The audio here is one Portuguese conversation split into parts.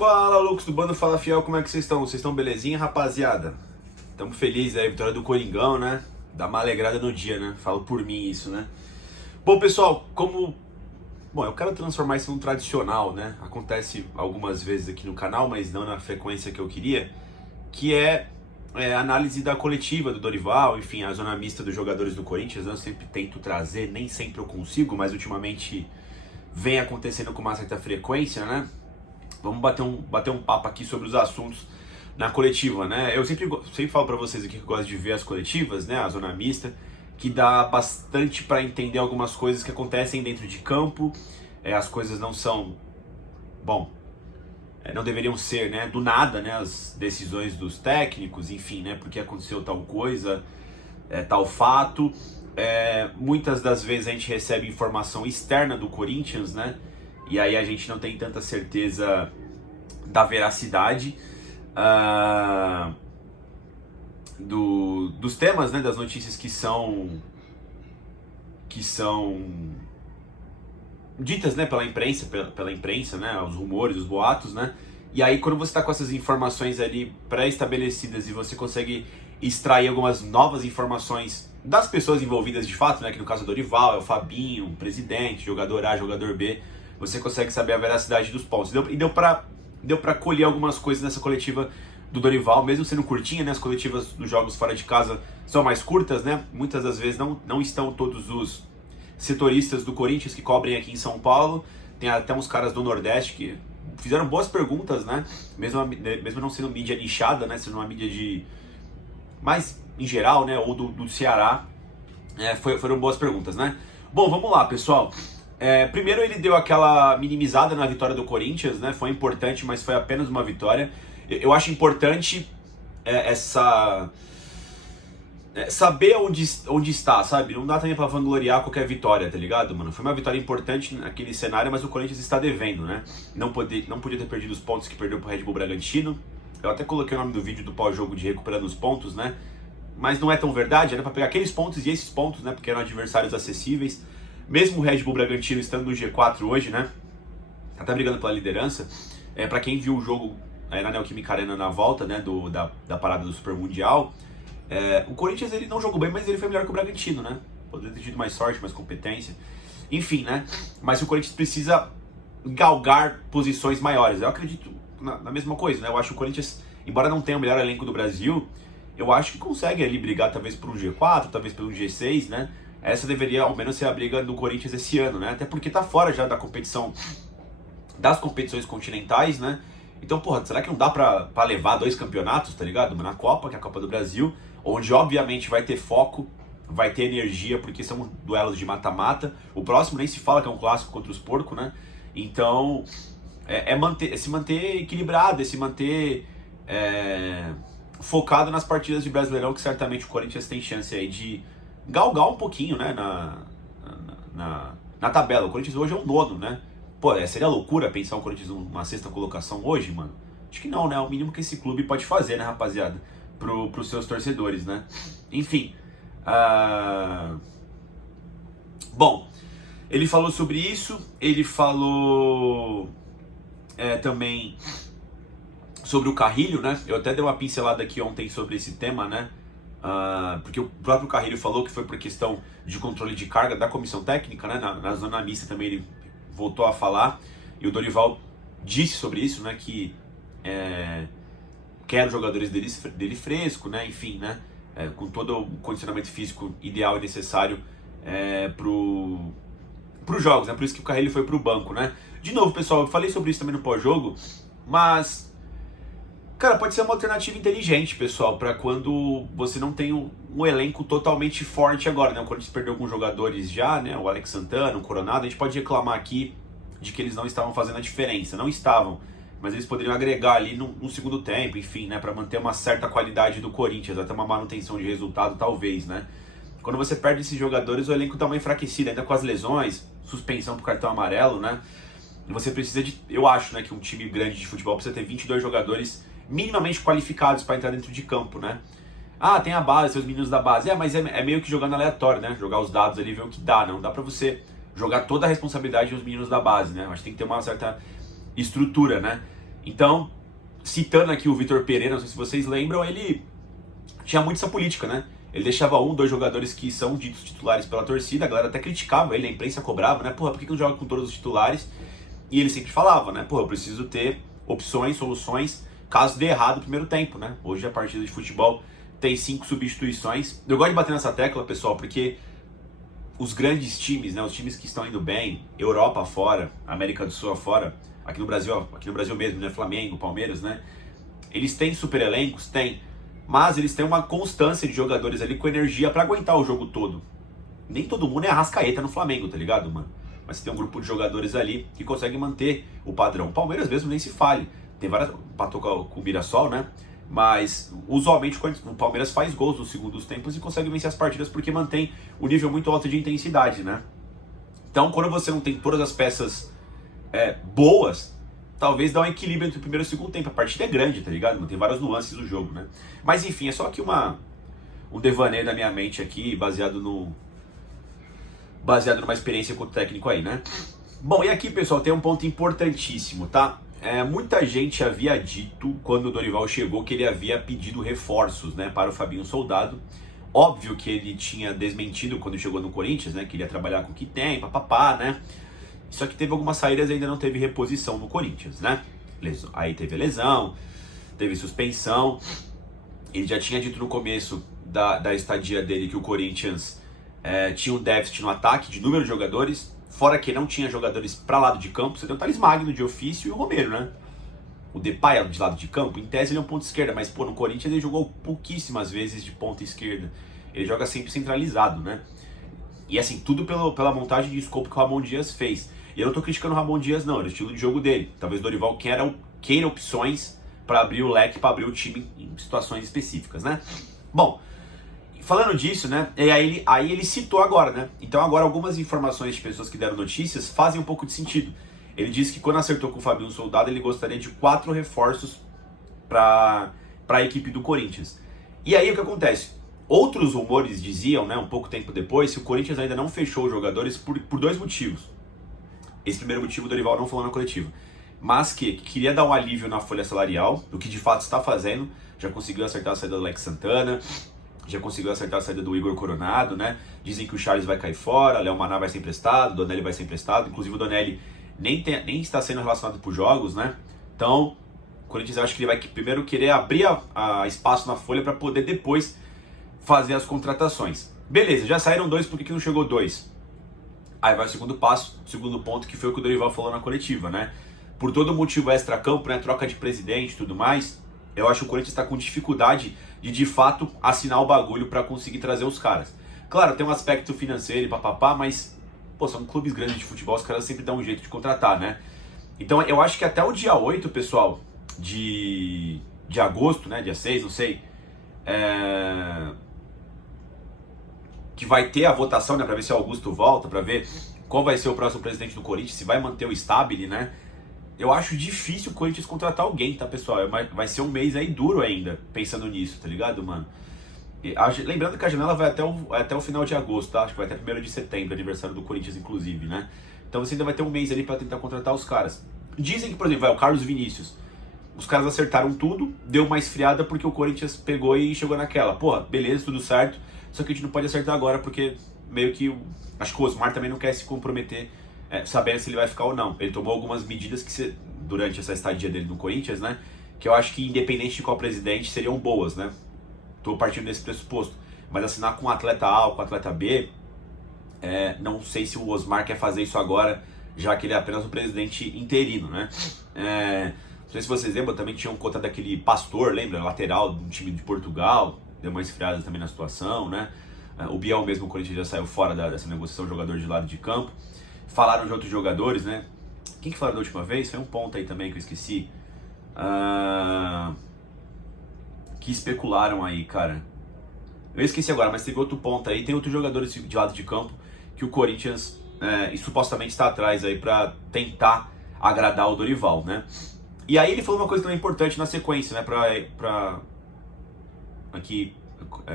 Fala, loucos do Bando Fala Fiel, como é que vocês estão? Vocês estão belezinha, rapaziada? Tamo felizes aí, vitória do Coringão, né? Dá uma alegrada no dia, né? Falo por mim isso, né? Bom, pessoal, Bom, eu quero transformar isso num tradicional, né? Acontece algumas vezes aqui no canal, mas não na frequência que eu queria, que é a análise da coletiva do Dorival, enfim, a zona mista dos jogadores do Corinthians. Eu sempre tento trazer, nem sempre eu consigo, mas ultimamente vem acontecendo com uma certa frequência, né? Vamos bater um papo aqui sobre os assuntos na coletiva, né? Eu sempre falo para vocês aqui que eu gosto de ver as coletivas, né? A zona mista, que dá bastante para entender algumas coisas que acontecem dentro de campo. As coisas não são, não deveriam ser, né? Do nada, né? As decisões dos técnicos, enfim, né? Porque aconteceu tal coisa, tal fato. Muitas das vezes a gente recebe informação externa do Corinthians, né? E aí a gente não tem tanta certeza da veracidade dos temas, né, das notícias que são ditas, né, pela imprensa, né, os rumores, os boatos, né. E aí quando você está com essas informações ali pré-estabelecidas e você consegue extrair algumas novas informações das pessoas envolvidas de fato, né, que no caso do Dorival, é o Fabinho, o presidente, jogador A, jogador B, você consegue saber a veracidade dos pontos. Deu pra colher algumas coisas nessa coletiva do Dorival, mesmo sendo curtinha, né? As coletivas dos jogos fora de casa são mais curtas, né? Muitas das vezes não estão todos os setoristas do Corinthians que cobrem aqui em São Paulo. Tem até uns caras do Nordeste que fizeram boas perguntas, né? Mesmo não sendo mídia nichada, né? Sendo uma mídia mais em geral, né? Ou do Ceará. Foram boas perguntas, né? Bom, vamos lá, pessoal. Primeiro ele deu aquela minimizada na vitória do Corinthians, né? Foi importante, mas foi apenas uma vitória. Eu acho importante saber onde está, sabe? Não dá também pra vangloriar qualquer vitória, tá ligado, mano? Foi uma vitória importante naquele cenário, mas o Corinthians está devendo, né? Não podia ter perdido os pontos que perdeu pro Red Bull Bragantino. Eu até coloquei o nome do vídeo do pós-jogo de recuperando os pontos, né? Mas não é tão verdade, era pra pegar aqueles pontos e esses pontos, né? Porque eram adversários acessíveis. Mesmo o Red Bull Bragantino estando no G4 hoje, né? Tá brigando pela liderança. Pra quem viu o jogo na Neoquímica Arena na volta, né? Da parada do Super Mundial, o Corinthians ele não jogou bem, mas ele foi melhor que o Bragantino, né? Poderia ter tido mais sorte, mais competência. Enfim, né? Mas o Corinthians precisa galgar posições maiores. Eu acredito na mesma coisa, né? Eu acho que o Corinthians, embora não tenha o melhor elenco do Brasil, eu acho que consegue ali brigar talvez por um G4, talvez pelo G6, né? Essa deveria ao menos ser a briga do Corinthians esse ano, né? Até porque tá fora já das competições continentais, né? Então, porra, será que não dá pra levar 2 campeonatos, tá ligado? Uma na Copa, que é a Copa do Brasil, onde obviamente vai ter foco, vai ter energia, porque são duelos de mata-mata. O próximo nem se fala que é um clássico contra os porcos, né? Então, se manter equilibrado, se manter focado nas partidas de Brasileirão, que certamente o Corinthians tem chance aí de galgar um pouquinho, né, na tabela. O Corinthians hoje é o 9º, né? Pô, seria loucura pensar o Corinthians numa 6ª colocação hoje, mano? Acho que não, né? É o mínimo que esse clube pode fazer, né, rapaziada? Pros seus torcedores, né? Enfim. Bom, ele falou sobre isso. Ele falou também sobre o Carrilho, né? Eu até dei uma pincelada aqui ontem sobre esse tema, né? Porque o próprio Carrilho falou que foi por questão de controle de carga da comissão técnica, né? Na zona mista também ele voltou a falar, e o Dorival disse sobre isso, né? Que quer os jogadores dele fresco, né? Enfim, né? Com todo o condicionamento físico ideal e necessário pros jogos, né? Por isso que o Carrilho foi pro banco, né? De novo, pessoal, eu falei sobre isso também no pós-jogo, mas cara, pode ser uma alternativa inteligente, pessoal, para quando você não tem um elenco totalmente forte agora, né? O Corinthians perdeu alguns jogadores já, né? O Alex Santana, o Coronado, a gente pode reclamar aqui de que eles não estavam fazendo a diferença, não estavam, mas eles poderiam agregar ali no segundo tempo, enfim, né? Para manter uma certa qualidade do Corinthians, até uma manutenção de resultado, talvez, né? Quando você perde esses jogadores, o elenco dá uma enfraquecida, ainda com as lesões, suspensão pro cartão amarelo, né? E você precisa eu acho, né, que um time grande de futebol precisa ter 22 jogadores minimamente qualificados para entrar dentro de campo, né? Tem a base, tem os meninos da base. Mas é meio que jogando aleatório, né? Jogar os dados ali e ver o que dá, né? Não dá pra você jogar toda a responsabilidade nos meninos da base, né? Acho que tem que ter uma certa estrutura, né? Então, citando aqui o Vitor Pereira, não sei se vocês lembram, ele tinha muito essa política, né? Ele deixava 2 jogadores que são ditos titulares pela torcida, a galera até criticava ele, a imprensa cobrava, né? Porra, por que não joga com todos os titulares? E ele sempre falava, né? Porra, eu preciso ter opções, soluções, caso dê errado no primeiro tempo, né? Hoje a partida de futebol tem 5 substituições. Eu gosto de bater nessa tecla, pessoal, porque os grandes times, né? Os times que estão indo bem, Europa afora, América do Sul afora, aqui no Brasil mesmo, né? Flamengo, Palmeiras, né? Eles têm super elencos? Tem. Mas eles têm uma constância de jogadores ali com energia pra aguentar o jogo todo. Nem todo mundo é Arrascaeta no Flamengo, tá ligado, mano? Mas tem um grupo de jogadores ali que consegue manter o padrão. O Palmeiras mesmo nem se fale. Tem várias... Empatou com o Mirassol, né? Mas usualmente o Palmeiras faz gols nos segundos tempos e consegue vencer as partidas porque mantém o nível muito alto de intensidade, né? Então, quando você não tem todas as peças boas, talvez dá um equilíbrio entre o primeiro e o segundo tempo. A partida é grande, tá ligado? Tem várias nuances do jogo, né? Mas enfim, é só aqui um devaneio da minha mente aqui, baseado numa experiência com o técnico aí, né? Bom, e aqui, pessoal, tem um ponto importantíssimo, tá? Muita gente havia dito, quando o Dorival chegou, que ele havia pedido reforços, né, para o Fabinho Soldado. Óbvio que ele tinha desmentido quando chegou no Corinthians, né, que ele ia trabalhar com o que tem, papapá, né? Só que teve algumas saídas e ainda não teve reposição no Corinthians, né? Aí teve lesão, teve suspensão. Ele já tinha dito no começo da estadia dele que o Corinthians tinha um déficit no ataque de número de jogadores, fora que não tinha jogadores para lado de campo. Você tem o Thales Magno de ofício e o Romero, né? O Depay é de lado de campo, em tese ele é um ponto esquerda, mas pô, no Corinthians ele jogou pouquíssimas vezes de ponta esquerda. Ele joga sempre centralizado, né? E assim, tudo pela montagem de escopo que o Ramon Dias fez. E eu não tô criticando o Ramon Dias, não, era o estilo de jogo dele. Talvez o Dorival queira opções para abrir o leque, para abrir o time em situações específicas, né? Bom, falando disso, né? E aí ele citou agora, né? Então agora algumas informações de pessoas que deram notícias fazem um pouco de sentido. Ele disse que quando acertou com o Fabinho Soldado, ele gostaria de 4 reforços para a equipe do Corinthians. E aí o que acontece? Outros rumores diziam, né, um pouco tempo depois, que o Corinthians ainda não fechou os jogadores por 2 motivos. Esse primeiro motivo o Dorival não falou na coletiva. Mas que queria dar um alívio na folha salarial, o que de fato está fazendo. Já conseguiu acertar a saída do Alex Santana, já conseguiu acertar a saída do Igor Coronado, né? Dizem que o Charles vai cair fora, Léo Maná vai ser emprestado, o Donelli vai ser emprestado. Inclusive o Donelli nem está sendo relacionado por jogos, né? Então, o Corinthians acha que ele vai primeiro querer abrir a espaço na folha para poder depois fazer as contratações. Beleza, já saíram 2, por que não chegou 2? Aí vai o segundo passo, o segundo ponto, que foi o que o Dorival falou na coletiva, né? Por todo motivo extra-campo, né? Troca de presidente e tudo mais, eu acho que o Corinthians está com dificuldade de fato assinar o bagulho para conseguir trazer os caras. Claro, tem um aspecto financeiro e papapá, mas pô, são clubes grandes de futebol, os caras sempre dão um jeito de contratar, né? Então eu acho que até o dia 8, pessoal, de agosto, né? Dia 6, não sei, que vai ter a votação, né, para ver se o Augusto volta, para ver qual vai ser o próximo presidente do Corinthians, se vai manter o Stabile, né? Eu acho difícil o Corinthians contratar alguém, tá, pessoal? Vai ser um mês aí duro ainda, pensando nisso, tá ligado, mano? Lembrando que a janela vai até o final de agosto, tá? Acho que vai até 1º de setembro, aniversário do Corinthians, inclusive, né? Então você ainda vai ter um mês ali pra tentar contratar os caras. Dizem que, por exemplo, vai o Carlos Vinícius. Os caras acertaram tudo, deu uma esfriada porque o Corinthians pegou e chegou naquela. Porra, beleza, tudo certo, só que a gente não pode acertar agora porque meio que... Acho que o Osmar também não quer se comprometer sabendo se ele vai ficar ou não. Ele tomou algumas medidas que durante essa estadia dele no Corinthians, né? Que eu acho que independente de qual presidente seriam boas, né? Tô partindo desse pressuposto. Mas assinar com o atleta A ou com o atleta B, não sei se o Osmar quer fazer isso agora, já que ele é apenas um presidente interino, né? Não sei se vocês lembram, também tinha um conta daquele Pastor, lembra? Lateral de um time de Portugal, deu uma esfriada também na situação, né? O Biel mesmo, o Corinthians já saiu fora dessa negociação, jogador de lado de campo. Falaram de outros jogadores, né? Quem que falaram da última vez? Foi um ponto aí também que eu esqueci. Que especularam aí, cara. Eu esqueci agora, mas teve outro ponto aí. Tem outros jogadores de lado de campo que o Corinthians supostamente está atrás aí pra tentar agradar o Dorival, né? E aí ele falou uma coisa também importante na sequência, né? Pra aqui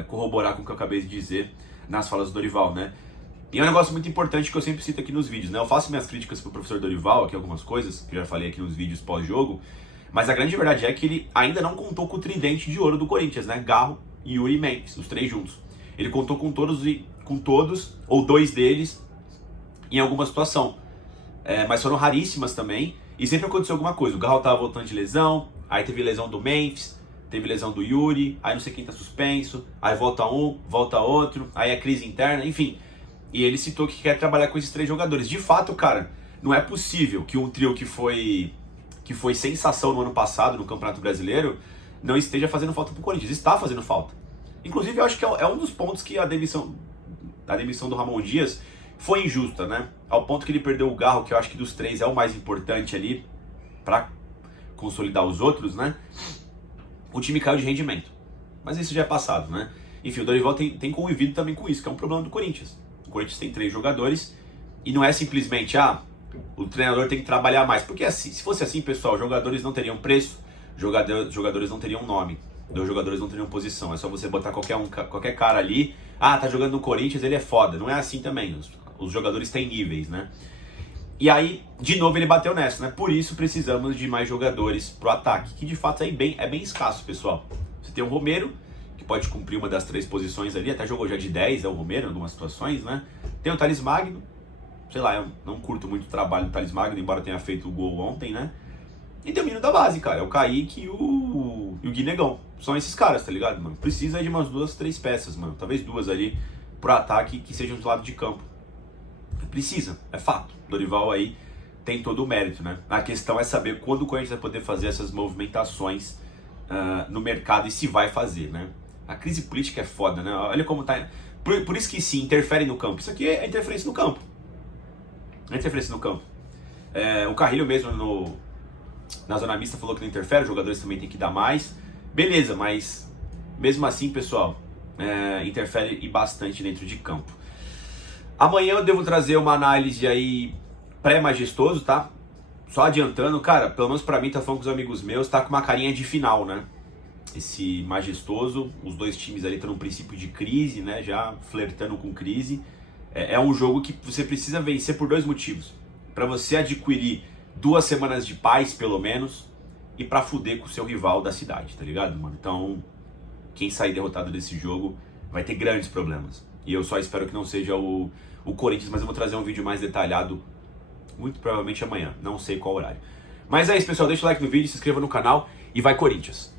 corroborar com o que eu acabei de dizer nas falas do Dorival, né? E é um negócio muito importante que eu sempre cito aqui nos vídeos, né? Eu faço minhas críticas pro professor Dorival, aqui algumas coisas, que eu já falei aqui nos vídeos pós-jogo, Mas a grande verdade é que ele ainda não contou com o tridente de ouro do Corinthians, né? Garro, Yuri e Memphis, os três juntos. Ele contou com todos, ou dois deles, em alguma situação. Mas foram raríssimas também. E sempre aconteceu alguma coisa. O Garro tava voltando de lesão, aí teve lesão do Memphis, teve lesão do Yuri, aí não sei quem tá suspenso, aí volta um, volta outro, aí é crise interna, enfim. E ele citou que quer trabalhar com esses três jogadores. De fato, cara, não é possível que um trio que foi sensação no ano passado no Campeonato Brasileiro não esteja fazendo falta pro Corinthians. Está fazendo falta. Inclusive, eu acho que é um dos pontos que a demissão do Ramon Dias foi injusta, né? Ao ponto que ele perdeu o Garro, que eu acho que dos três é o mais importante ali para consolidar os outros, né? O time caiu de rendimento. Mas isso já é passado, né? Enfim, o Dorival tem convivido também com isso, que é um problema do Corinthians. O Corinthians tem 3 jogadores e não é simplesmente, o treinador tem que trabalhar mais. Porque assim, se fosse assim, pessoal, jogadores não teriam preço, jogadores não teriam nome, os jogadores não teriam posição. É só você botar qualquer cara ali, tá jogando no Corinthians, ele é foda. Não é assim também, os jogadores têm níveis, né? E aí, de novo, ele bateu nessa, né? Por isso precisamos de mais jogadores pro ataque, que de fato é bem escasso, pessoal. Você tem o Romero, que pode cumprir uma das 3 posições ali, até jogou já de 10, é o Romero em algumas situações, né? Tem o Thales Magno, sei lá, eu não curto muito o trabalho do Thales Magno, embora tenha feito o gol ontem, né? E tem o menino da base, cara, é o Kaique e o Guinegão. São esses caras, tá ligado, mano? Precisa de umas 2, 3 peças, mano, talvez 2 ali pro ataque que sejam do lado de campo. Precisa, é fato. Dorival aí tem todo o mérito, né? A questão é saber quando o Corinthians vai poder fazer essas movimentações no mercado e se vai fazer, né? A crise política é foda, né? Olha como tá. Por isso que sim, interfere no campo. Isso aqui é interferência no campo. É interferência no campo. O Carrilho mesmo na zona mista falou que não interfere, os jogadores também tem que dar mais. Beleza, mas mesmo assim, pessoal, interfere e bastante dentro de campo. Amanhã eu devo trazer uma análise aí pré-majestoso, tá? Só adiantando, cara, pelo menos pra mim, tá falando com os amigos meus, tá com uma carinha de final, né? Esse majestoso, os dois times ali estão num princípio de crise, né? Já flertando com crise. É um jogo que você precisa vencer por 2 motivos. Pra você adquirir 2 semanas de paz, pelo menos, e pra fuder com o seu rival da cidade, tá ligado, mano? Então, quem sair derrotado desse jogo vai ter grandes problemas. E eu só espero que não seja o Corinthians, mas eu vou trazer um vídeo mais detalhado, muito provavelmente amanhã, não sei qual horário. Mas é isso, pessoal, deixa o like no vídeo, se inscreva no canal e vai Corinthians!